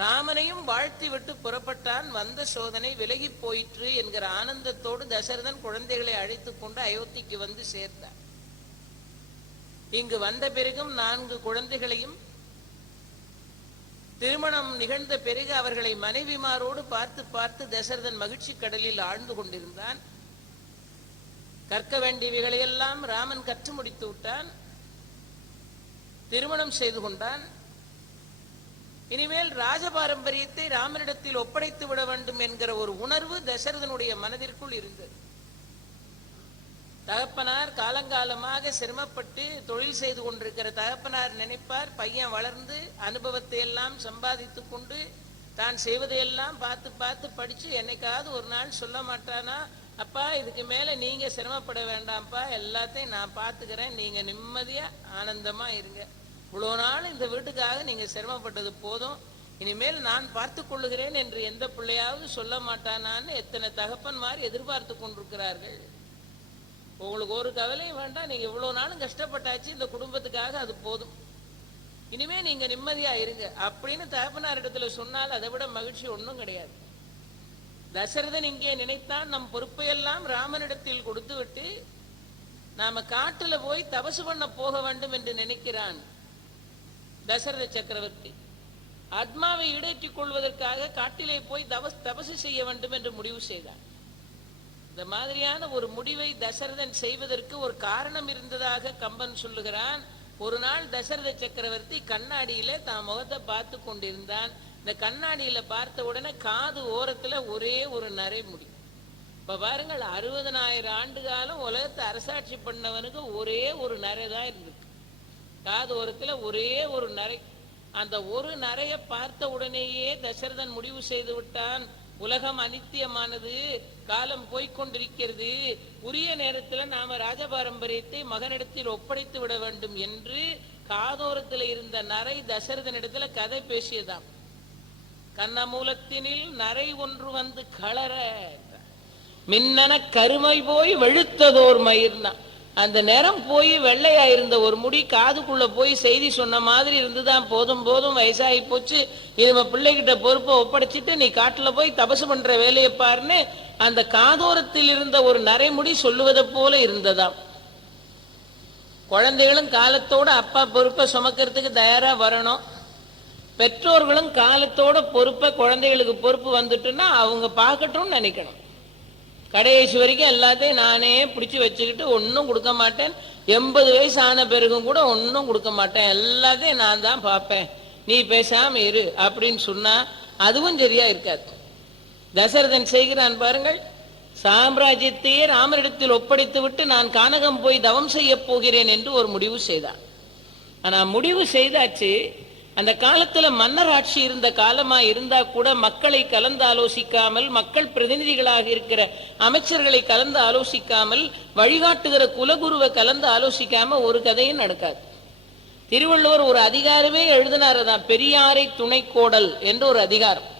ராமனையும் வாழ்த்தி விட்டு புறப்பட்டான். வந்த சோதனை விலகி போயிற்று என்கிற ஆனந்தத்தோடு தசரதன் குழந்தைகளை அழைத்துக் கொண்டு அயோத்திக்கு வந்து சேர்த்தார். இங்கு வந்த பிறகும் 4 குழந்தைகளையும் திருமணம் நிகழ்ந்த பிறகு அவர்களை மனைவிமாரோடு பார்த்து பார்த்து தசரதன் மகிழ்ச்சி கடலில் ஆழ்ந்து கொண்டிருந்தான். கற்க வேண்டியவைகளையெல்லாம் ராமன் கற்று முடித்து விட்டான். திருமணம் செய்து கொண்டான். இனிமேல் ராஜபாரம்பரியத்தை ராமனிடத்தில் ஒப்படைத்து விட வேண்டும் என்கிற ஒரு உணர்வு தசரதனுடைய மனதிற்குள் இருந்தது. தகப்பனார் காலங்காலமாக சிரமப்பட்டு தொழில் செய்து கொண்டிருக்கிற தகப்பனார் நினைப்பார், பையன் வளர்ந்து அனுபவத்தை எல்லாம் சம்பாதித்துக் கொண்டு தான் செய்வதையெல்லாம் பார்த்து பார்த்து படிச்சு என்னைக்காவது ஒரு நாள் சொல்ல மாட்டானா, அப்பா இதுக்கு மேல நீங்க சிரமப்பட வேண்டாம்ப்பா, எல்லாத்தையும் நான் பார்த்துக்கிறேன், நீங்க நிம்மதியா ஆனந்தமா இருங்க, இவ்வளவு நாள் இந்த வீட்டுக்காக நீங்க சிரமப்பட்டது போதும், இனிமேல் நான் பார்த்து கொள்ளுகிறேன் என்று எந்த பிள்ளையாவது சொல்ல மாட்டானான்னு எத்தனை தகப்பன்மார் எதிர்பார்த்து கொண்டிருக்கிறார்கள். உங்களுக்கு ஒரு கவலையும் வேண்டாம், நீங்க இவ்வளவு நாளும் கஷ்டப்பட்டாச்சு இந்த குடும்பத்துக்காக, அது போதும், இனிமே நீங்க நிம்மதியா இருங்க அப்படின்னு தகப்பனாரிடத்துல சொன்னால் அதை விட மகிழ்ச்சி ஒன்றும் கிடையாது. தசரதன் இங்கே நினைத்தான், நம் பொறுப்பையெல்லாம் ராமனிடத்தில் கொடுத்து விட்டு நாம காட்டுல போய் தபசு பண்ண போக வேண்டும் என்று நினைக்கிறான். தசரத சக்கரவர்த்தி ஆத்மாவை ஈடேற்றிக் கொள்வதற்காக காட்டிலே போய் தபசு செய்ய வேண்டும் என்று முடிவு செய்தார். இந்த மாதிரியான ஒரு முடிவை தசரதன் செய்வதற்கு ஒரு காரணம் இருந்ததாக கம்பன் சொல்லுகிறான். ஒரு நாள் தசரத சக்கரவர்த்தி கண்ணாடியில தான் முகத்தை பார்த்து கொண்டிருந்தான். இந்த கண்ணாடியில பார்த்த உடனே காது ஓரத்துல ஒரே ஒரு நரை முடி. இப்ப பாருங்கள், 60,000 ஆண்டு காலம் உலகத்தை அரசாட்சி பண்ணவனுக்கு ஒரே ஒரு நரை தான் இருந்திருக்கு. காது ஓரத்துல ஒரே ஒரு நரை. அந்த ஒரு நரையை பார்த்த உடனேயே தசரதன் முடிவு செய்து விட்டான், உலகம் அனித்தியமானது, காலம் போய்கொண்டிருக்கிறது, உரிய நேரத்தில் நாம ராஜபாரம்பரியத்தை மகனிடத்தில் ஒப்படைத்து விட வேண்டும் என்று காதோரத்தில் இருந்த நரை தசரதனிடத்துல கதை பேசியதாம். கண்ணமூலத்தினில் நரை ஒன்று வந்து களர மின்னன கருமை போய் வெளுத்ததோர் மயிர்னா, அந்த நேரம் போய் வெள்ளையா இருந்த ஒரு முடி காதுக்குள்ள போய் செய்தி சொன்ன மாதிரி இருந்துதான், போதும் போதும் வயசாகி போச்சு, இது நம்ம பிள்ளைகிட்ட பொறுப்பை ஒப்படைச்சிட்டு நீ காட்டுல போய் தபசு பண்ற வேலையை பாருன்னு அந்த காதோரத்தில் இருந்த ஒரு நரைமுடி சொல்லுவதை போல இருந்ததாம். குழந்தைகளும் காலத்தோட அப்பா பொறுப்பை சுமக்கிறதுக்கு தயாரா வரணும். பெற்றோர்களும் காலத்தோட பொறுப்பை, குழந்தைகளுக்கு பொறுப்பு வந்துட்டுன்னா அவங்க பார்க்கட்டும்னு நினைக்கணும். கடைசி வரைக்கும் எல்லாத்தையும் நானே பிடிச்சி வச்சுக்கிட்டு ஒன்றும் கொடுக்க மாட்டேன், 80 வயசு ஆன பிறகும் கூட ஒன்றும் கொடுக்க மாட்டேன், எல்லாத்தையும் நான் தான் பார்ப்பேன், நீ பேசாம இரு அப்படின்னு சொன்னா அதுவும் சரியா இருக்காது. தசரதன் செய்கிறான் பாருங்கள், சாம்ராஜ்யத்தையே ராமரிடத்தில் ஒப்படைத்து விட்டு நான் கானகம் போய் தவம் செய்ய போகிறேன் என்று ஒரு முடிவு செய்தான். ஆனா முடிவு செய்தாச்சு. அந்த காலத்துல மன்னர் ஆட்சி இருந்த காலமா இருந்தா கூட மக்களை கலந்து ஆலோசிக்காமல், மக்கள் பிரதிநிதிகளாக இருக்கிற அமைச்சர்களை கலந்து ஆலோசிக்காமல், வழிகாட்டுகிற குலகுருவை கலந்து ஆலோசிக்காம ஒரு கதையும் நடக்காது. திருவள்ளுவர் ஒரு அதிகாரமே எழுதினாரதான், பெரியாரை துணை கோடல் என்று ஒரு அதிகாரம்.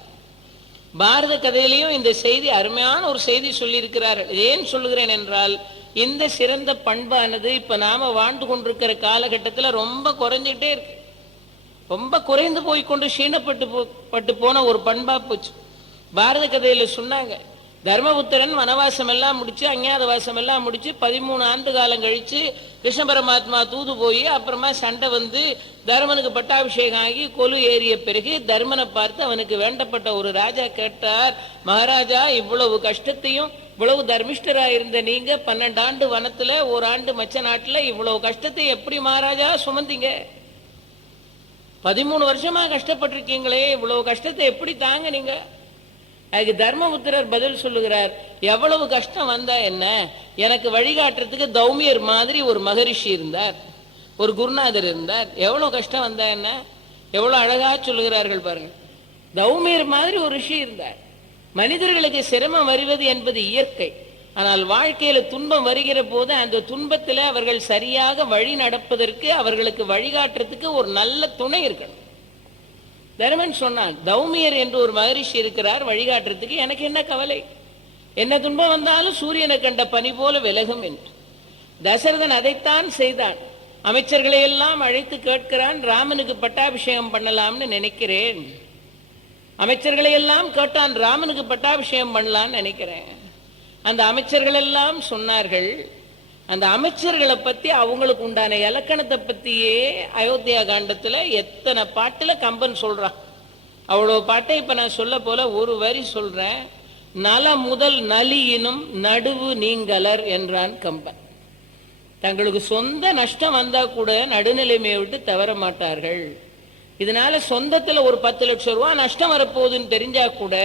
பாரத கதையிலையும் இந்த செய்தி, அருமையான ஒரு செய்தி சொல்லி இருக்கிறார்கள். ஏன் சொல்லுகிறேன் என்றால், இந்த சிறந்த பண்பானது இப்ப நாம வாழ்ந்து கொண்டிருக்கிற காலகட்டத்தில் ரொம்ப குறைஞ்சிட்டே இருக்கு. ரொம்ப குறைந்து போய்கொண்டு சீனப்பட்டு போன ஒரு பண்பா போச்சு. பாரத கதையில சொன்னாங்க, தர்மபுத்திரன் வனவாசம் எல்லாம் முடிச்சு, அஞ்ஞாதவாசம் எல்லாம் முடிச்சு 13 ஆண்டு காலம் கழிச்சு கிருஷ்ண பரமாத்மா தூது போய் அப்புறமா சண்டை வந்து தர்மனுக்கு பட்டாபிஷேகம் ஆகி கொலு ஏறிய பிறகு தர்மனை பார்த்து அவனுக்கு வேண்டப்பட்ட ஒரு ராஜா கேட்டார், மகாராஜா, இவ்வளவு கஷ்டத்தையும் இவ்வளவு தர்மிஷ்டரா இருந்த நீங்க 12 ஆண்டு வனத்துல, 1 ஆண்டு மச்ச நாட்டுல இவ்வளவு கஷ்டத்தை எப்படி மகாராஜா சுமந்தீங்க? 13 வருஷமா கஷ்டப்பட்டிருக்கீங்களே, இவ்வளவு கஷ்டத்தை எப்படி தாங்க நீங்க? அதுக்கு தர்மபுத்திரர் பதில் சொல்லுகிறார், எவ்வளவு கஷ்டம் வந்தா என்ன, எனக்கு வழிகாட்டுறதுக்கு தௌமியர் மாதிரி ஒரு மகரிஷி இருந்தார், ஒரு குருநாதர் இருந்தார், எவ்வளவு கஷ்டம் வந்தா என்ன, எவ்வளவு அழகா சொல்லுகிறார்கள் பாருங்க. தௌமியர் மாதிரி ஒரு ரிஷி இருந்தார். மனிதர்களுக்கு சிரமம் வருவது என்பது இயற்கை. ஆனால் வாழ்க்கையில துன்பம் வருகிற போது அந்த துன்பத்தில் அவர்கள் சரியாக வழி நடப்பதற்கு, அவர்களுக்கு வழிகாட்டுறதுக்கு ஒரு நல்ல துணை இருக்கணும். தர்மன் சொன்னான், தௌமியர் என்று ஒரு மகரிஷி இருக்கிறார், வழிகாட்டுறதுக்கு எனக்கு என்ன கவலை, என்ன துன்பம் வந்தாலும் சூரியனை கண்ட பனி போல விலகும் என்று. தசரதன் அதைத்தான் செய்தான். அமைச்சர்களை எல்லாம் அழைத்து கேட்கிறான், ராமனுக்கு பட்டாபிஷேகம் பண்ணலாம்னு நினைக்கிறேன், அமைச்சர்களை எல்லாம் கேட்டான், ராமனுக்கு பட்டாபிஷேகம் பண்ணலான்னு நினைக்கிறேன். அந்த அமைச்சர்கள் எல்லாம் சொன்னார்கள். அந்த அமைச்சர்களை பத்தி அவங்களுக்கு உண்டான இலக்கணத்தை பத்தியே அயோத்தியா காண்டத்துல எத்தனை பாட்டுல கம்பன் சொல்றான். அவ்வளோ பாட்டை இப்ப நான் சொல்ல போல ஒரு வரி சொல்றேன். நல முதல் நலியினும் நடுவு நீங்கலர் என்றான் கம்பன். தங்களுக்கு சொந்த நஷ்டம் வந்தா கூட நடுநிலைமையை விட்டு தவற மாட்டார்கள். இதனால சொந்தத்துல ஒரு 10 லட்சம் ரூபாய் நஷ்டம் வரப்போகுதுன்னு தெரிஞ்சா கூட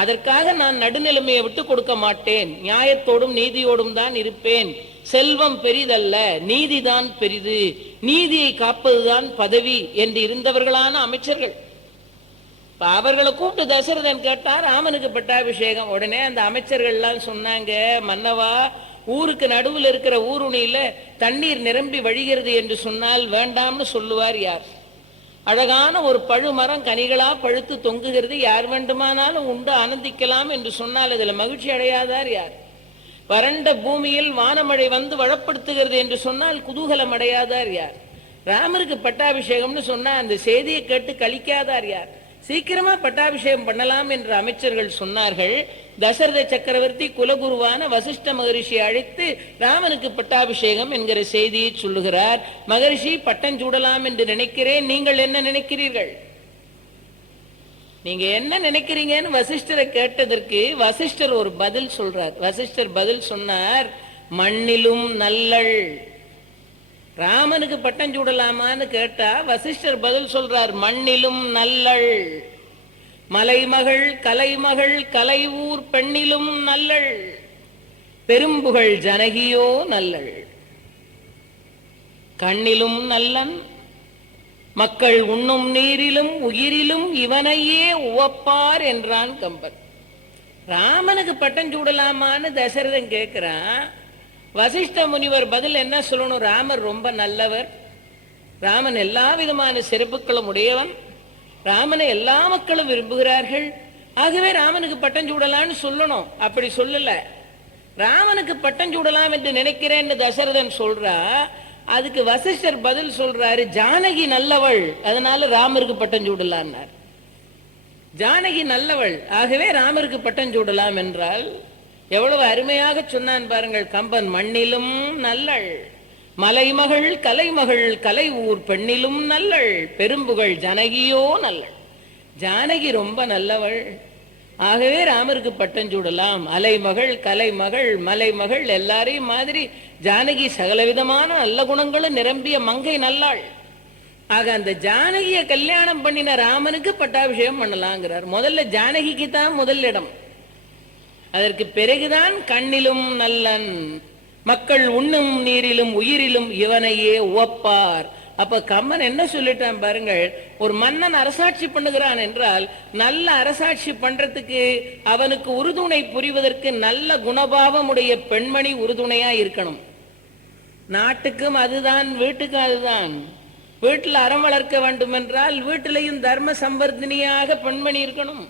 அதற்காக நான் நடுநிலைமையை விட்டு கொடுக்க மாட்டேன், நியாயத்தோடும் நீதியோடும் தான் இருப்பேன். செல்வம் பெரிதல்ல, நீதிதான் பெரிது, நீதியை காப்பதுதான் பதவி என்று இருந்தவர்களான அமைச்சர்கள். அவர்களை கூப்பிட்டு தசரதன் கேட்டா ராமனுக்கு பட்டாபிஷேகம். உடனே அந்த அமைச்சர்கள் எல்லாம் சொன்னாங்க, மன்னவா, ஊருக்கு நடுவில் இருக்கிற ஊருணியில தண்ணீர் நிரம்பி வழிகிறது என்று சொன்னால் வேண்டாம்னு சொல்லுவார் யார்? அழகான ஒரு பழுமரம் கனிகளா பழுத்து தொங்குகிறது, யார் வேண்டுமானாலும் உண்டு ஆனந்திக்கலாம் என்று சொன்னால் அதில் மகிழ்ச்சி அடையாதார் யார்? வறண்ட பூமியில் வானமழை வந்து வளப்படுத்துகிறது என்று சொன்னால் குதூகலம் அடையாதார் யார்? ராமருக்கு பட்டாபிஷேகம்னு சொன்னா அந்த செய்தியை கேட்டு கழிக்காதார் யார்? சீக்கிரமா பட்டாபிஷேகம் பண்ணலாம் என்று அமைச்சர்கள் சொன்னார்கள். தசரத சக்கரவர்த்தி குலகுருவான வசிஷ்ட மகரிஷி அழைத்து ராமனுக்கு பட்டாபிஷேகம் என்கிற செய்தியை சொல்லுகிறார். மகரிஷி, பட்டம் சூடலாம் என்று நினைக்கிறேன், நீங்கள் என்ன நினைக்கிறீர்கள்? நீங்க என்ன நினைக்கிறீங்கன்னு வசிஷ்டரை கேட்டதற்கு வசிஷ்டர் ஒரு பதில் சொல்றார். வசிஷ்டர் பதில் சொன்னார், மண்ணிலும் நல்லள். ராமனுக்கு பட்டம் சூடலாமான்னு கேட்டா வசிஷ்டர் பதில் சொல்றார், மண்ணிலும் நல்லள். மலைமகள் கலைமகள் கலை ஊர் பெண்ணிலும் நல்லள். பெரும்புகழ் ஜனகியோ நல்லள். கண்ணிலும் நல்லன், மக்கள் உண்ணும் நீரிலும் உயிரிலும் இவனையே உவப்பார் என்றான் கம்பன். ராமனுக்கு பட்டம் சூடலாமான்னு தசரதன் கேட்கிறான். வசிஷ்ட முனிவர் பதில் என்ன சொல்லணும்? ராமர் ரொம்ப நல்லவர், ராமன் எல்லா விதமான சிறப்புகளும் உடையவன், ராமனை எல்லா மக்களும் விரும்புகிறார்கள், ஆகவே ராமனுக்கு பட்டம் சூடலான்னு சொல்லணும். அப்படி சொல்லல, ராமனுக்கு பட்டம் சூடலாம் என்று நினைக்கிறேன்னு தசரதன் சொல்றா. அதுக்கு வசிஷ்டர் பதில் சொல்றாரு, ஜானகி நல்லவள், அதனால ராமருக்கு பட்டம் சூடலான்னார். ஜானகி நல்லவள், ஆகவே ராமருக்கு பட்டம் சூடலாம் என்றால் எவ்வளவு அருமையாக சொன்னான் பாருங்கள் கம்பன். மண்ணிலும் நல்லள், மலைமகள் கலைமகள் கலை ஊர் பெண்ணிலும் நல்லள், பெரும்புகழ் ஜனகியோ நல்லள். ஜானகி ரொம்ப நல்லவள், ஆகவே ராமருக்கு பட்டம் சூடலாம். அலைமகள் கலைமகள் மலைமகள் எல்லாரையும் மாதிரி ஜானகி சகலவிதமான நல்ல குணங்களும் நிரம்பிய மங்கை நல்லாள். ஆக அந்த ஜானகிய கல்யாணம் பண்ணின ராமனுக்கு பட்டாபிஷேகம் பண்ணலாங்கிறார். முதல்ல ஜானகிக்கு தான் முதல் இடம், அதற்கு பிறகுதான் கண்ணிலும் நல்லன், மக்கள் உண்ணும் நீரிலும் உயிரிலும் இவனையே உவப்பார். அப்ப கம்மன் என்ன சொல்லிட்டான் பாருங்கள், ஒரு மன்னன் அரசாட்சி பண்ணுகிறான் என்றால் நல்ல அரசாட்சி பண்றதுக்கு அவனுக்கு உறுதுணை புரிவதற்கு நல்ல குணபாவமுடைய பெண்மணி உறுதுணையா இருக்கணும். நாட்டுக்கும் அதுதான், வீட்டுக்கும் அதுதான். வீட்டில் அறம் வளர்க்க வேண்டும் என்றால் வீட்டிலையும் தர்ம சம்பர்தினியாக பெண்மணி இருக்கணும்.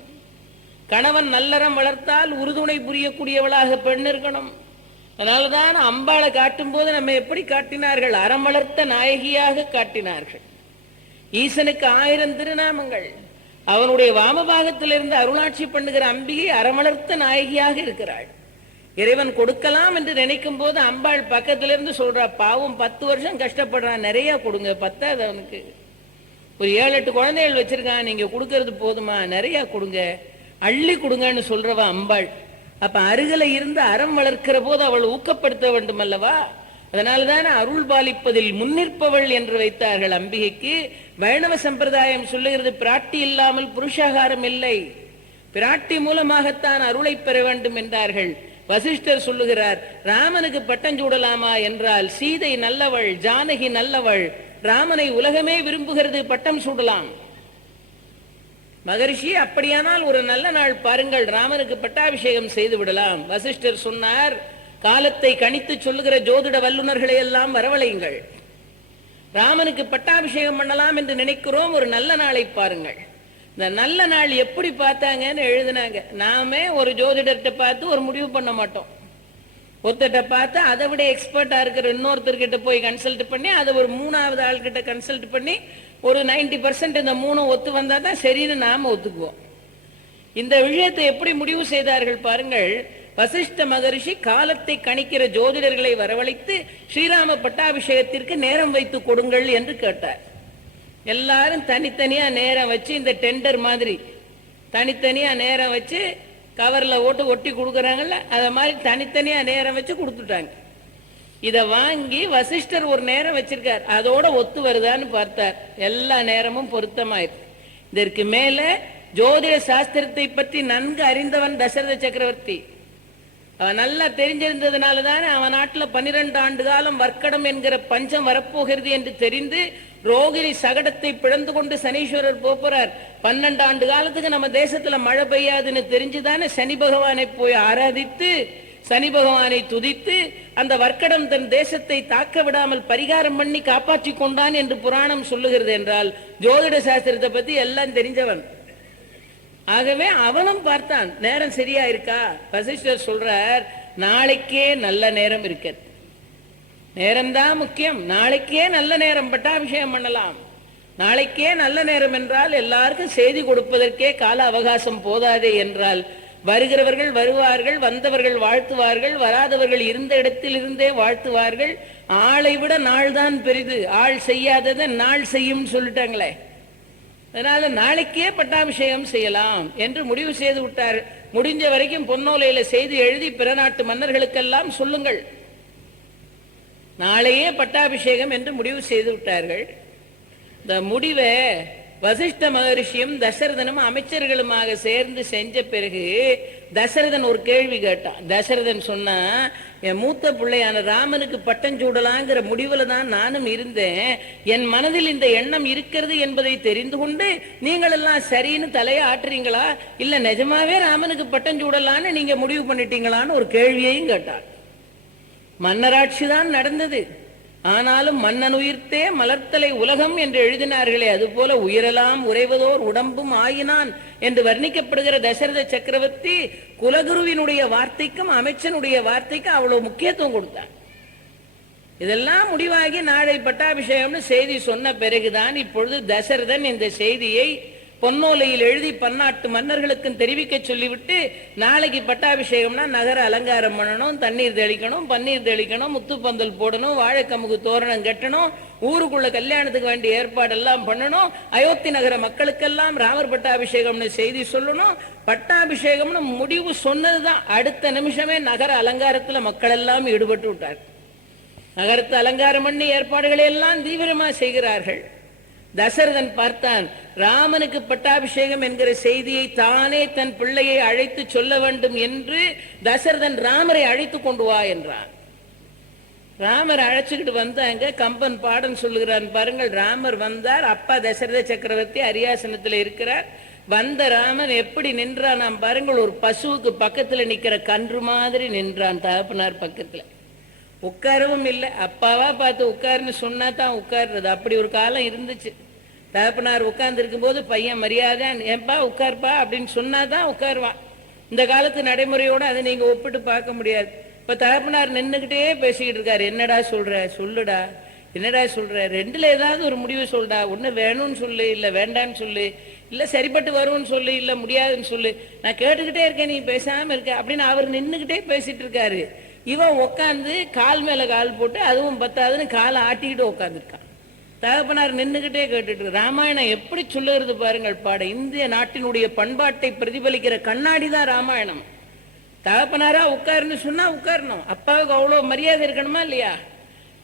கணவன் நல்லறம் வளர்த்தால் உறுதுணை புரியக்கூடியவளாக பெண் இருக்கணும். அதனால்தான் அம்பாளை காட்டும் போது நம்ம எப்படி காட்டினார்கள்? அறம் வளர்த்த நாயகியாக காட்டினார்கள். ஈசனுக்கு 1000 திருநாமங்கள். அவனுடைய வாமபாகத்திலிருந்து அருளாட்சி பண்ணுகிற அம்பிகை அறம் வளர்த்த நாயகியாக இருக்கிறாள். இறைவன் கொடுக்கலாம் என்று நினைக்கும் போது அம்பாள் பக்கத்திலிருந்து சொல்றா, பாவம் 10 வருஷம் கஷ்டப்படுறான், நிறைய கொடுங்க, பத்தாது அவனுக்கு. ஒரு 7-8 குழந்தைகள் வச்சிருக்கான், நீங்க கொடுக்கறது போதுமா, நிறைய கொடுங்க, அள்ளி கொடுங்கன்னு சொல்றவ அம்பாள். அப்ப அருகில இருந்து அறம் வளர்க்கிற போது அவள் ஊக்கப்படுத்த வேண்டும் அல்லவா? அதனால்தான் அருள் பாலிப்பதில் முன்னிற்பவள் என்று வைத்தார்கள் அம்பிகைக்கு. வைணவ சம்பிரதாயம் சொல்லுகிறது, பிராட்டி இல்லாமல் புருஷாகாரம் இல்லை, பிராட்டி மூலமாகத்தான் அருளை பெற வேண்டும் என்றார்கள். வசிஷ்டர் சொல்லுகிறார், ராமனுக்கு பட்டம் சூடலாமா என்றால் சீதை நல்லவள், ஜானகி நல்லவள், ராமனை உலகமே விரும்புகிறது, பட்டம் சூடலாம். மகரிஷி, அப்படியானால் ஒரு நல்ல நாள் பாருங்கள், ராமனுக்கு பட்டாபிஷேகம் செய்து விடலாம். வசிஷ்டர் சொன்னார், காலத்தை கணித்து சொல்லுகிற ஜோதிட வல்லுநர்களை எல்லாம் வரவழையுங்கள், ராமனுக்கு பட்டாபிஷேகம் பண்ணலாம் என்று நினைக்கிறோம், ஒரு நல்ல நாளை பாருங்கள். இந்த நல்ல நாள் எப்படி பார்த்தாங்கன்னு எழுதினாங்க. நாமே ஒரு ஜோதிடர்கிட்ட பார்த்து ஒரு முடிவு பண்ண மாட்டோம். ஒருத்தட்ட பார்த்து அதை விட எக்ஸ்பர்ட்டா இருக்கிற இன்னொருத்தர்கிட்ட போய் கன்சல்ட் பண்ணி அதை ஒரு 3வது ஆள்கிட்ட கன்சல்ட் பண்ணி ஒரு 90% இந்த 3 ஒத்து வந்தா தான் சரின்னு நாம ஒத்துக்குவோம். இந்த விஷயத்தை எப்படி முடிவு செய்தார்கள் பாருங்கள். வசிஷ்ட மகரிஷி காலத்தை கணிக்கிற ஜோதிடர்களை வரவழைத்து ஸ்ரீராம பட்டாபிஷேகத்திற்கு நேரம் வைத்து கொடுங்கள் என்று கேட்டார். எல்லாரும் தனித்தனியா நேரம் வச்சு, இந்த டெண்டர் மாதிரி தனித்தனியா நேரம் வச்சு கவர்ல ஒட்டி கொடுக்கறாங்கல்ல, அத மாதிரி தனித்தனியா நேரம் வச்சு கொடுத்துட்டாங்க. இத வாங்கி வசிஷ்டர் ஒரு நேரம் வச்சிருக்கார், அதோட ஒத்து வருதான்னு பார்த்தார். எல்லா நேரமும் பொருத்தமாயிருக்கு. இதற்கு மேல ஜோதிட சாஸ்திரத்தை பற்றி நன்கு அறிந்தவன் தசரத சக்கரவர்த்தி. அவன் நல்லா தெரிஞ்சிருந்ததுனாலதானே அவன் நாட்டுல 12 ஆண்டு காலம் வர்க்கடம் என்கிற பஞ்சம் வரப்போகிறது என்று தெரிந்து ரோகிணி சகடத்தை பிளந்து கொண்டு சனீஸ்வரர் போறார். 12 ஆண்டு காலத்துக்கு நம்ம தேசத்துல மழை பெய்யாதுன்னு தெரிஞ்சுதானே சனி பகவானை போய் ஆராதித்து சனி பகவானை துதித்து அந்த வர்க்கடம் தன் தேசத்தை தாக்க விடாமல் பரிகாரம் பண்ணி காப்பாற்றி கொண்டான் என்று புராணம் சொல்லுகிறது. என்றால் ஜோதிட சாஸ்திரத்தை பத்தி எல்லாம் தெரிஞ்சவன். ஆகவே அவனும் பார்த்தான், நேரம் சரியா இருக்கா. வசிஷ்டர் சொல்றார், நாளைக்கே நல்ல நேரம் இருக்கு, நேரம்தான் முக்கியம். நாளைக்கே நல்ல நேரம், பட்டாபிஷேகம் பண்ணலாம். நாளைக்கே நல்ல நேரம் என்றால் எல்லாருக்கும் செய்தி கொடுப்பதற்கே கால அவகாசம் போதாதே என்றால் வருகிறவர்கள் வருவார்கள், வந்தவர்கள் வாழ்த்துவார்கள், வராதவர்கள் இருந்த இடத்தில் இருந்தே வாழ்த்துவார்கள். ஆளை விட நாள் தான் பெரிது, ஆள் செய்யாததை நாள் செய்யும் சொல்லிட்டாங்களே. அதனால நாளைக்கே பட்டாபிஷேகம் செய்யலாம் என்று முடிவு செய்து விட்டார். முடிஞ்ச வரைக்கும் பொன்னோலையில செய்தி எழுதி பிற நாட்டு மன்னர்களுக்கெல்லாம் சொல்லுங்கள், நாளையே பட்டாபிஷேகம் என்று முடிவு செய்து விட்டார்கள். இந்த முடிவை வசிஷ்ட மகரிஷியும் தசரதனும் அமைச்சர்களுமாக சேர்ந்து செஞ்ச பிறகு தசரதன் ஒரு கேள்வி கேட்டான். தசரதன் சொன்னா, என் மூத்த பிள்ளையான ராமனுக்கு பட்டம் சூடலாங்கிற முடிவுல தான் நானும் இருந்தேன். என் மனதில் இந்த எண்ணம் இருக்கிறது என்பதை தெரிந்து கொண்டு நீங்கள் எல்லாம் சரின்னு தலையை ஆட்டுறீங்களா, இல்ல நிஜமாவே ராமனுக்கு பட்டம் சூடலான்னு நீங்க முடிவு பண்ணிட்டீங்களான்னு ஒரு கேள்வியையும் கேட்டான். மன்னராட்சி தான் நடந்தது, ஆனாலும் மன்னன் உயிர்த்தே மலர்த்தலை உலகம் என்று எழுதினார்களே, அதுபோல உயிரெல்லாம் உறைவதோர் உடம்பும் ஆயினான் என்று வர்ணிக்கப்படுகிற தசரத சக்கரவர்த்தி குலகுருவினுடைய வார்த்தைக்கும் அமைச்சனுடைய வார்த்தைக்கும் அவ்வளவு முக்கியத்துவம் கொடுத்தார். இதெல்லாம் முடிவாகி நாளை பட்டாபிஷேகம்னு செய்தி சொன்ன பிறகுதான் இப்பொழுது தசரதன் இந்த செய்தியை பொன்னோலையில் எழுதி பன்னாட்டு மன்னர்களுக்கும் தெரிவிக்க சொல்லிவிட்டு, நாளைக்கு பட்டாபிஷேகம்னா நகர அலங்காரம் பண்ணணும், தண்ணீர் தெளிக்கணும், பன்னீர் தெளிக்கணும், முத்துப்பந்தல் போடணும், வாழைக்கமுகு தோரணம் கட்டணும், ஊருக்குள்ள கல்யாணத்துக்கு வேண்டிய ஏற்பாடெல்லாம் பண்ணணும், அயோத்தி நகர மக்களுக்கெல்லாம் ராமர் பட்டாபிஷேகம்னு செய்தி சொல்லணும். பட்டாபிஷேகம்னு முடிவு சொன்னதுதான் அடுத்த நிமிஷமே நகர அலங்காரத்துல மக்கள் எல்லாம் ஈடுபட்டு விட்டார். நகரத்தை அலங்காரம் பண்ணி ஏற்பாடுகளை எல்லாம் தீவிரமா செய்கிறார்கள். தசரதன் பார்த்தான், ராமனுக்கு பட்டாபிஷேகம் என்கிற செய்தியை தானே தன் பிள்ளையை அழைத்து சொல்ல வேண்டும் என்று தசரதன் ராமரை அழைத்து கொண்டு வா என்றான். ராமர் அழைச்சுக்கிட்டு வந்தாங்க. கம்பன் பாடம் சொல்லுகிறான் பாருங்கள். ராமர் வந்தார், அப்பா தசரத சக்கரவர்த்தி அரியாசனத்தில் இருக்கிறார். வந்த ராமன் எப்படி நின்றான் நாம் பாருங்கள், ஒரு பசுவுக்கு பக்கத்துல நிக்கிற கன்று மாதிரி நின்றான். தகப்பனார் பக்கத்துல உட்காரவும் இல்லை, அப்பாவா பார்த்து உட்காருன்னு சொன்னா தான் உட்கார்றது. அப்படி ஒரு காலம் இருந்துச்சு. தகப்பனார் உட்கார்ந்து இருக்கும் போது பையன் மரியாதை, ஏன்பா உட்கார்ப்பா அப்படின்னு சொன்னாதான் உட்காருவான். இந்த காலத்து நடைமுறையோட அதை நீங்க ஒப்பிட்டு பார்க்க முடியாது. இப்ப தகப்பனார் நின்னுகிட்டே பேசிக்கிட்டு இருக்காரு. என்னடா சொல்ற, சொல்லுடா, என்னடா சொல்ற, ரெண்டுல ஏதாவது ஒரு முடிவு சொல்டா. ஒண்ணு வேணும்னு சொல்லு, இல்ல வேண்டான்னு சொல்லு, இல்ல சரிப்பட்டு வரும்னு சொல்லு, இல்ல முடியாதுன்னு சொல்லு. நான் கேட்டுக்கிட்டே இருக்கேன், நீ பேசாம இருக்க அப்படின்னு அவர் நின்னுகிட்டே பேசிட்டு இருக்காரு. இவன் உட்காந்து கால் மேல கால் போட்டு அதுவும் பத்தாதுன்னு காலை ஆட்டிக்கிட்டு உட்காந்துருக்கான். தகப்பனார் நின்னுகிட்டே கேட்டுட்டு. ராமாயணம் எப்படி சொல்லுகிறது பாருங்கள் பாட. இந்திய நாட்டினுடைய பண்பாட்டை பிரதிபலிக்கிற கண்ணாடி தான் ராமாயணம். தகப்பனாரா உட்கார்ந்து சொன்னா உட்காரணும். அப்பாவுக்கு அவ்வளவு மரியாதை இருக்கணுமா இல்லையா?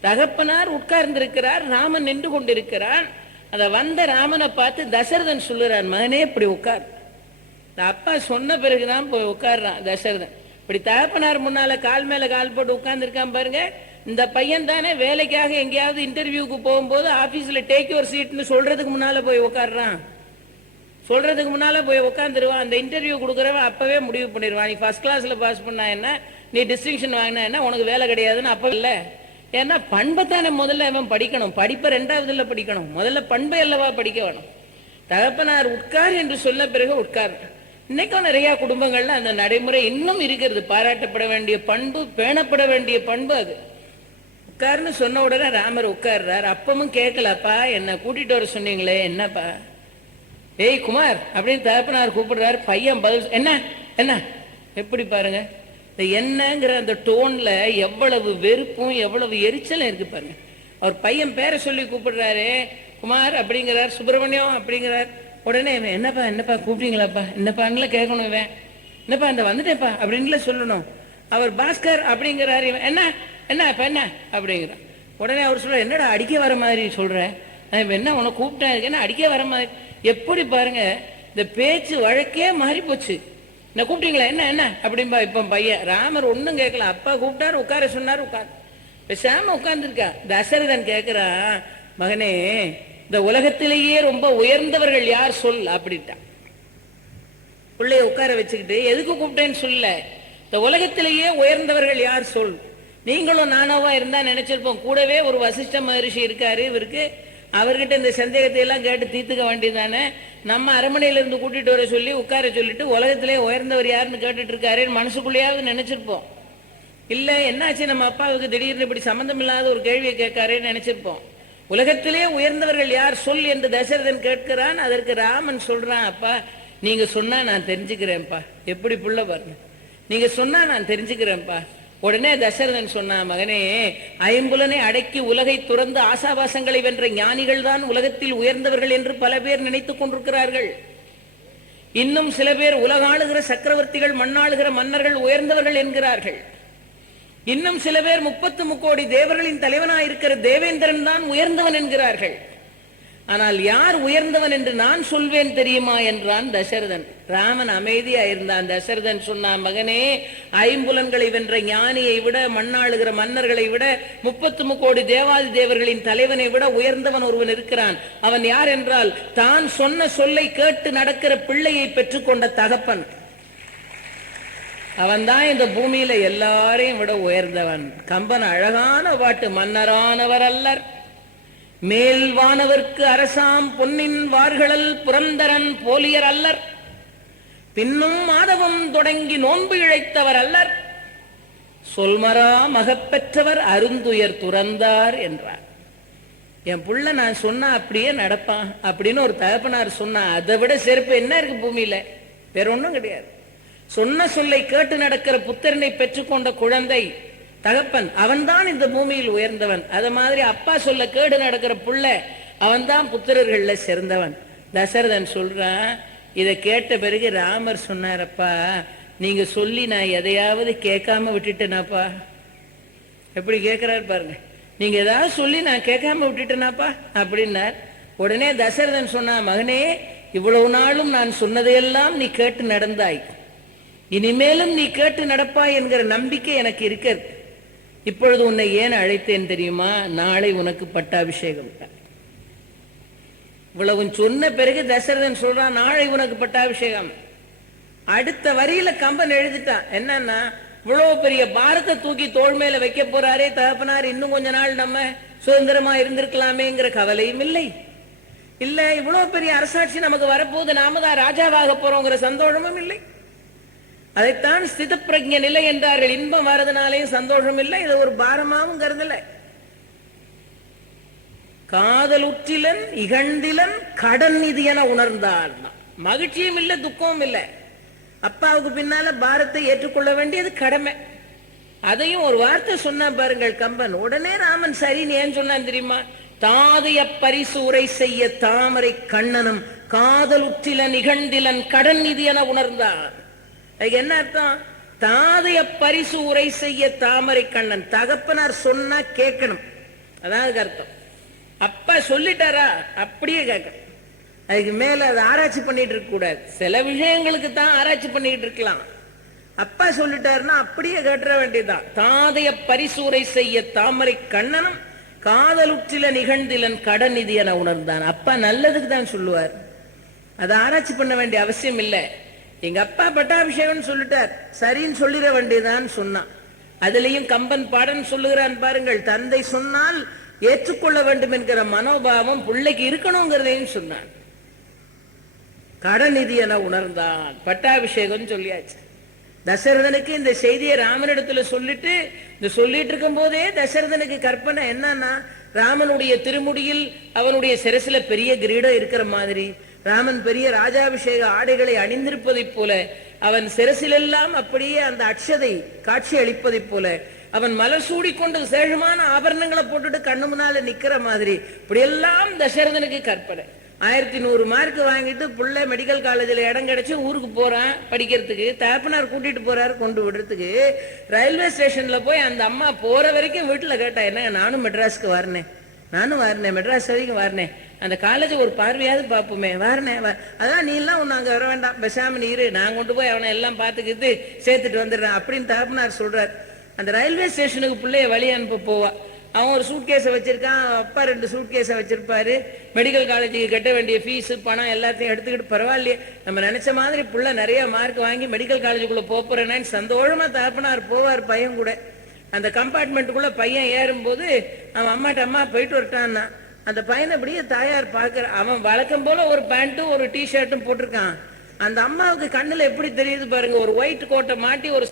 தகப்பனார் உட்கார்ந்து இருக்கிறார், ராமன் நின்று கொண்டிருக்கிறான். அத வந்த ராமனை பார்த்து தசரதன் சொல்லுறான், மகனே இப்படி உட்கார். அப்பா சொன்ன பிறகுதான் போய் உட்கார்றான் தசரதன். இப்படி தகப்பனார் முன்னால கால் மேல கால் போட்டு உட்கார்ந்து இருக்கான் பாருங்க. இந்த பையன் தானே வேலைக்காக எங்கேயாவது இன்டர்வியூக்கு போகும்போது ஆபீஸ்ல டேக் யுவர் சீட்னு சொல்றதுக்கு முன்னால போய் உட்கார்றான். சொல்றதுக்கு முன்னால போய் உட்காந்துருவான். அந்த இன்டர்வியூ கொடுக்குறவன் அப்பவே முடிவு பண்ணிடுவான், நீ ஃபர்ஸ்ட் கிளாஸ்ல பாஸ் பண்ணா என்ன, நீ டிஸ்டிங்ஷன் வாங்கினா என்ன, உனக்கு வேலை கிடையாதுன்னு. அப்ப இல்ல, ஏன்னா பண்பை தானே முதல்ல அவன் படிக்கணும். படிப்பை 2வதுல படிக்கணும், முதல்ல பண்பை அல்லவா படிக்க வேணும். தகப்பனார் உட்கார் என்று சொல்ல பிறகு உட்கார். இன்னைக்கும் நிறைய குடும்பங்கள்ல அந்த நடைமுறை இன்னும் இருக்கிறது. பாராட்டப்பட வேண்டிய பண்பு, பேணப்பட வேண்டிய பண்பு அது. உட்கார்னு சொன்ன உடனே ராமர் உட்கார்றார். அப்பவும் கேட்கலப்பா, என்ன கூட்டிட்டு வர சொன்னீங்களே, என்னப்பா ஏய் குமார் அப்படின்னு தகப்பனார் கூப்பிடுறாரு. பையன் பதில் என்ன என்ன எப்படி பாருங்க, இந்த என்னங்கிற அந்த டோன்ல எவ்வளவு வெறுப்பும் எவ்வளவு எரிச்சலும் இருக்கு பாருங்க. அவர் பையன் பேரை சொல்லி கூப்பிடுறாரு, குமார் அப்படிங்கிறார், சுப்பிரமணியம் அப்படிங்கிறார். உடனே இவன் என்னப்பா என்னப்பா கூப்பிட்டீங்களாப்பா என்னப்பான்ல கேட்கணும், இவன் என்னப்பா இந்த வந்துட்டேப்பா அப்படின்ல சொல்லணும். அவர் பாஸ்கர் அப்படிங்கிறார், இவன் என்ன என்ன இப்ப என்ன அப்படிங்கிறான். உடனே அவர் சொல்ற, என்னடா அடிக்க வர மாதிரி சொல்ற, என்ன உனக்கு கூப்பிட்டேன் என்ன அடிக்க வர மாதிரி. எப்படி பாருங்க, இந்த பேச்சு வழக்கே மாறி போச்சு. என்ன கூப்பிட்டீங்களா என்ன என்ன அப்படின்பா. இப்ப பையன் ராமர் ஒன்னும் கேட்கல, அப்பா கூப்பிட்டாரு உட்கார சொன்னாரு உட்கார் பேசாம உட்கார்ந்துருக்கா. தசரதன் கேட்கிறான், மகனே இந்த உலகத்திலேயே ரொம்ப உயர்ந்தவர்கள் யார் சொல் அப்படின்ட்டான். பிள்ளைய உட்கார வச்சுக்கிட்டு எதுக்கு கூப்பிட்டேன்னு சொல்ல, இந்த உலகத்திலேயே உயர்ந்தவர்கள் யார் சொல். நீங்களும் நானாவா இருந்தா நினைச்சிருப்போம், கூடவே ஒரு வசிஷ்ட மகரிஷி இருக்காரு, இவருக்கு அவர்கிட்ட இந்த சந்தேகத்தை எல்லாம் கேட்டு தீர்த்துக்க வேண்டியதானே. நம்ம அரண்மனையில இருந்து கூட்டிட்டு வர சொல்லி உட்கார சொல்லிட்டு உலகத்திலே உயர்ந்தவர் யாருன்னு கேட்டுட்டு இருக்காரு மனசுக்குள்ளேயாவது நினைச்சிருப்போம். இல்ல என்னாச்சு நம்ம அப்பாவுக்கு திடீர்னு இப்படி சம்பந்தம் இல்லாத ஒரு கேள்வியை கேட்காருன்னு நினைச்சிருப்போம். உலகத்திலே உயர்ந்தவர்கள் யார் சொல் என்று தசரதன் கேட்கிறான். அதற்கு ராமன் சொல்றான், அப்பா நீங்க சொன்னா நான் தெரிஞ்சுக்கிறேன்ப்பா. எப்படி புள்ள பாருங்க, நீங்க சொன்னா நான் தெரிஞ்சுக்கிறேன்ப்பா. உடனே தசரதன் சொன்னான், மகனே ஐம்புலனை அடக்கி உலகை துறந்து ஆசாபாசங்களை வென்ற ஞானிகள் தான் உலகத்தில் உயர்ந்தவர்கள் என்று பல பேர் நினைத்துக் கொண்டிருக்கிறார்கள். இன்னும் சில பேர் உலகாளுகிற சக்கரவர்த்திகள் மண்ணாளுகிற மன்னர்கள் உயர்ந்தவர்கள் என்கிறார்கள். இன்னும் சில பேர் 33 கோடி தேவர்களின் தலைவனாயிருக்கிற தேவேந்திரன் தான் உயர்ந்தவன் என்கிறார்கள். ஆனால் யார் உயர்ந்தவன் என்று நான் சொல்வேன் தெரியுமா என்றான் தசரதன். ராமன் அமைதியா இருந்தான். தசரதன் சொன்னான், மகனே ஐம்புலன்களை வென்ற ஞானியை விட மண்ணாளுகிற மன்னர்களை விட 33 கோடி தேவாதி தேவர்களின் தலைவனை விட உயர்ந்தவன் ஒருவன் இருக்கிறான். அவன் யார் என்றால் தான் சொன்ன சொல்லை கேட்டு நடக்கிற பிள்ளையை பெற்றுக்கொண்ட தகப்பன். அவன் தான் இந்த பூமியில எல்லாரையும் விட உயர்ந்தவன். கம்பன் அழகான பாட்டு, மன்னரானவர் அல்லர் மேல்வானவர்க்கு அரசாம் பொன்னின் வார்களல் புரந்தரன் போலியர் அல்லர் பின்னும் மாதவம் தொடங்கி நோன்பு இழைத்தவர் அல்லர் சொல்மரா மகப்பெற்றவர் அருந்துயர் துறந்தார் என்றார். என் புள்ள நான் சொன்னா அப்படியே நடப்பான் அப்படின்னு ஒரு தகப்பனார் சொன்னா அதை விட சிறப்பு என்ன இருக்கு பூமியில? வேற ஒண்ணும் கிடையாது. சொன்ன சொல்லை கேட்டு நடக்கிற புத்திரனை பெற்றுக்கொண்ட குழந்தை தகப்பன், அவன் தான் இந்த பூமியில் உயர்ந்தவன். அத மாதிரி அப்பா சொல்ல கேடு நடக்கிற புள்ள, அவன் தான் புத்திரர்கள்ல சிறந்தவன். தசரதன் சொல்றான். இதை கேட்ட பிறகு ராமர் சொன்னாரப்பா, நீங்க சொல்லி நான் எதையாவது கேட்காம விட்டுட்டேனாப்பா. எப்படி கேட்கிறாரு பாருங்க, நீங்க ஏதாவது சொல்லி நான் கேட்காம விட்டுட்டேனாப்பா அப்படின்னார். உடனே தசரதன் சொன்னா, மகனே இவ்வளவு நாளும் நான் சொன்னதையெல்லாம் நீ கேட்டு நடந்தாய், இனிமேலும் நீ கேட்டு நடப்பாய் என்கிற நம்பிக்கை எனக்கு இருக்கிறது. இப்பொழுது உன்னை ஏன் அழைத்தேன் தெரியுமா? நாளை உனக்கு பட்டாபிஷேகம். இவ்வளவு சொன்ன பிறகு தசரதன் சொல்றான், நாளை உனக்கு பட்டாபிஷேகம். அடுத்த வரியில கம்பன் எழுதிட்டான். என்னன்னா, இவ்வளவு பெரிய பாரத்தை தூக்கி தோள் மேல வைக்க போறாரே தகப்பனார், இன்னும் கொஞ்ச நாள் நம்ம சுதந்திரமா இருந்திருக்கலாமேங்கிற கவலையும் இல்லை. இல்ல இவ்வளவு பெரிய அரசாட்சி நமக்கு வரப்போது, நாம தான் ராஜாவாக போறோங்கிற சந்தோஷமும் இல்லை. அதைத்தான் ஸ்தித பிரஜ்ஞ நிலை என்றார்கள். இன்பம் வரதுனாலேயும் சந்தோஷம் இல்லை, இது ஒரு பாரமாவும் கருதல. காதலுற்றிலன் இகழ்ந்திலன் கடன் நிதி என உணர்ந்தாள். மகிழ்ச்சியும் இல்லை துக்கமும் இல்லை. அப்பாவுக்கு பின்னால பாரத்தை ஏற்றுக்கொள்ள வேண்டியது கடமை. அதையும் ஒரு வார்த்தை சொன்னா பாருங்கள் கம்பன். உடனே ராமன் சரின்னு ஏன் சொன்னான் தெரியுமா? தாதைய பரிசு உரை செய்ய தாமரை கண்ணனும் காதலுற்றிலன் இகழ்ந்திலன் கடன் நிதி என உணர்ந்தான். என்ன அர்த்தம்? தாதைய பரிசு உரை செய்ய தாமரை கண்ணன். தகப்பனார் சொன்னா கேட்கணும், அதான் அர்த்தம். அப்பா சொல்லிட்டாரா அப்படியே கேட்கணும். அதுக்கு மேல அதை ஆராய்ச்சி பண்ணிட்டு இருக்க கூடாது. சில விஷயங்களுக்கு தான் ஆராய்ச்சி பண்ணிட்டு இருக்கலாம். அப்பா சொல்லிட்டாருன்னா அப்படியே கேட்டுற வேண்டியதுதான். தாதைய பரிசூரை செய்ய தாமரை கண்ணனும் காதலுற்றில நிகழ்ந்திலன் கடன் நிதி என உணர்ந்தான். அப்பா நல்லதுக்கு தான் சொல்லுவார், அதை ஆராய்ச்சி பண்ண வேண்டிய அவசியம் இல்லை. எங்க அப்பா பட்டாபிஷேகம் சொல்லிட்டார், சரின்னு சொல்லிட வேண்டியதான் சொன்னான். அதுலயும் கம்பன் பாடன் சொல்லுகிறான் பாருங்கள், தந்தை சொன்னால் ஏற்றுக்கொள்ள வேண்டும் என்கிற மனோபாவம் பிள்ளைக்கு இருக்கணுங்கிறதையும் சொன்னான். கடநிதி என உணர்ந்தான். பட்டாபிஷேகம் சொல்லியாச்சு. தசரதனுக்கு இந்த செய்தியை ராமனிடத்துல சொல்லிட்டு, இந்த சொல்லிட்டு இருக்கும் போதே தசரதனுக்கு கற்பனை என்னன்னா, ராமனுடைய திருமுடியில் அவனுடைய சிரசில பெரிய கிரீடம் இருக்கிற மாதிரி, ராமன் பெரிய ராஜாபிஷேக ஆடைகளை அணிந்திருப்பதைப் போல, அவன் சிரசிலெல்லாம் அப்படியே அந்த அக்ஷதை காட்சி அளிப்பதைப் போல, அவன் மலர் சூடிக்கொண்டு சேஷமான ஆபரணங்களை போட்டுட்டு கண்ணு முன்னால நிக்கிற மாதிரி இப்படியெல்லாம் தசரதனுக்கு கற்பனை. 1100 மார்க் வாங்கிட்டு புள்ள மெடிக்கல் காலேஜில் இடம் கிடைச்சி ஊருக்கு போறான் படிக்கிறதுக்கு. தகப்பனார் கூட்டிட்டு போறாரு கொண்டு விடுறதுக்கு. ரயில்வே ஸ்டேஷன்ல போய் அந்த அம்மா போற வரைக்கும் வீட்டுல கேட்டா, என்னங்க நானும் மெட்ராஸ்க்கு வரனேன், நானும் வரனேன், மெட்ராஸ் வரைக்கும் வரனேன், அந்த காலேஜ் ஒரு பார்வையாவது பார்ப்போமே, வரனேன். அதான் நீ எல்லாம் ஒண்ணு அங்க வர வேண்டாம், பெசாம நீ இரு, நான் கொண்டு போய் அவனை எல்லாம் பார்த்துக்கிட்டு சேர்த்துட்டு வந்துடுறேன் அப்படின்னு தகப்பனார் சொல்றாரு. அந்த ரயில்வே ஸ்டேஷனுக்கு பிள்ளைய வழி அனுப்ப போவா. அவன் ஒரு சூட்கேஸை வச்சிருக்கான், அப்பா 2 சூட்கேஸை வச்சிருப்பாரு. மெடிக்கல் காலேஜுக்கு கட்ட வேண்டிய ஃபீஸ் பணம் எல்லாத்தையும் எடுத்துக்கிட்டு, பரவாயில்லையே நம்ம நினைச்ச மாதிரி புள்ள நிறைய மார்க் வாங்கி மெடிக்கல் காலேஜுக்குள்ள போறேன்னு சந்தோஷமா தகப்பனார் போவார் பையன் கூட. அந்த கம்பார்ட்மெண்ட்டுக்குள்ள பையன் ஏறும்போது அவன் அம்மாட்ட, அம்மா போயிட்டு வரட்டான்னா, அந்த பையனை அப்படியே தாயார் பார்க்கிற. அவன் வழக்கம் போல ஒரு பேண்ட்டும் ஒரு டிஷர்ட்டும் போட்டிருக்கான். அந்த அம்மாவுக்கு கண்ணுல எப்படி தெரியுது பாருங்க, ஒரு ஒயிட் கோட்டை மாட்டி ஒரு